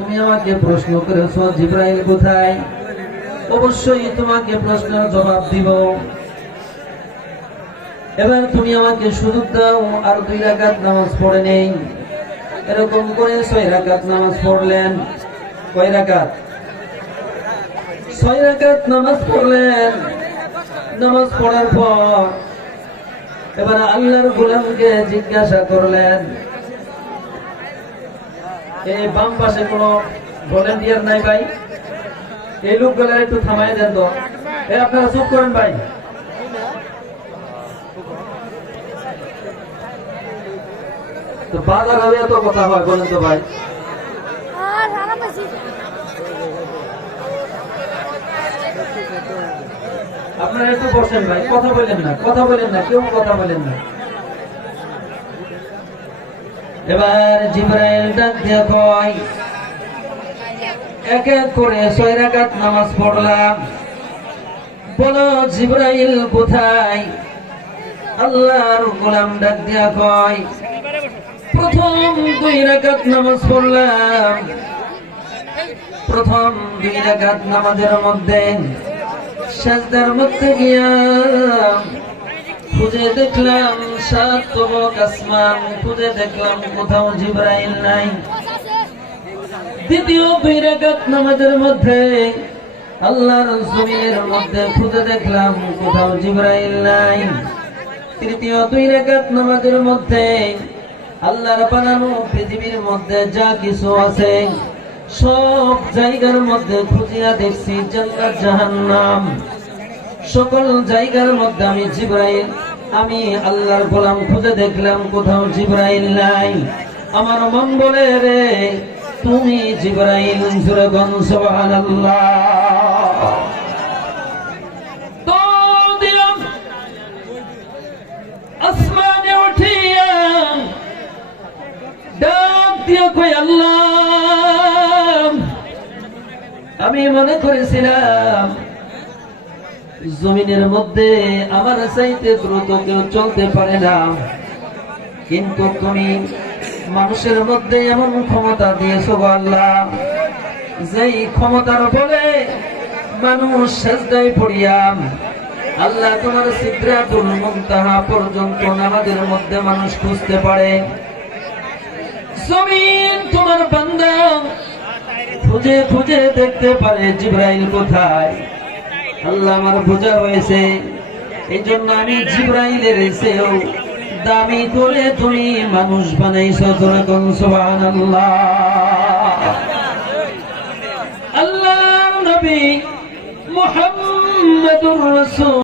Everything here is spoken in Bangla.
তুমি আমাকে প্রশ্ন করেছো জিবরাইল কোথায়, অবশ্যই তোমাকে প্রশ্নের জবাব দিব। এবার তুমি আমাকে সুযোগ দাও, আর 2 রাকাত নামাজ পড়ে নেই। এরকম করে 6 রাকাত নামাজ পড়লেন। কয় রাকাত? 6 রাকাত নামাজ পড়লেন। নামাজ পড়ার পর এবার আল্লাহর গোলামকে জিজ্ঞাসা করলেন, এই বাম পাশে কোনো ভলেন্টিয়ার নাই ভাই? এই লোকগুলো একটু থামাই দেন তো। আপনারা চুপ করেন ভাই। তো বাজার হবে এত কথা হয়, বলেন তো ভাই। আপনারা একটু বসেন ভাই, কথা বলেন না, কথা বলেন না, কেউ কথা বলেন না। এবার জিবরাইল ডাক দিয়ে কয়, এক এক করে 6 রাকাত নামাজ পড়লাম, বলো জিবরাইল কোথায়? আল্লাহর গোলাম ডাক দিয়া কয়, প্রথম 2 রাকাত নামাজ পড়লাম। প্রথম 2 রাকাত নামাজের মধ্যে সাজদার মধ্যে গিয়া খুঁজে দেখলাম 7 তবক আসমান, খুঁজে দেখলাম কোথাও জিবরাইল নাই। দ্বিতীয় 2 রাকাত নামাজের মধ্যে আল্লাহর জমিনের মধ্যে খুঁজে দেখলাম কোথাও জিবরাইল নাই। তৃতীয় 2 রাকাত নামাজের মধ্যে আল্লাহর বানানো পৃথিবীর মধ্যে যা কিছু আছে সব জায়গার মধ্যে খুঁজিয়া দেখছি জান্নাত জাহান্নাম, সকল জায়গার মধ্যে আমি জিবরাইল, আমি আল্লাহর গোলাম খুঁজে দেখলাম কোথাও জিবরাইল নাই। আমার মন বলে রে তুমি জিবরাইল, জোরে বল সুবহানাল্লাহ। তো দিলাম আসমানে উঠিয়া ডাক দিয়া কই, আল্লাহ আমি মনে করেছিলাম জমিনের মধ্যে আমার চাইতে দ্রুত কেউ চলতে পারে না, কিন্তু তুমি মানুষের মধ্যে এমন ক্ষমতা দিয়েছো আল্লাহ, যেই ক্ষমতার বলে মানুষ সিজদায় পড়িয়া আল্লাহ তোমার সিদরাতুল মুনতাহা পর্যন্ত নামাজের মধ্যে মানুষ খুঁজতে পারে। জমিন তোমার বান্দা খুঁজে খুঁজে দেখতে পারে জিবরাইল কোথায়। আল্লাহ আমার বোঝা হয়েছে, এই জন্য আমি জিবরাইলের চেয়েও দামি করে তুমি মানুষ বানাইছো, জোরে বল সুবহানাল্লাহ। আল্লাহর নবী মুহাম্মদুর রাসূল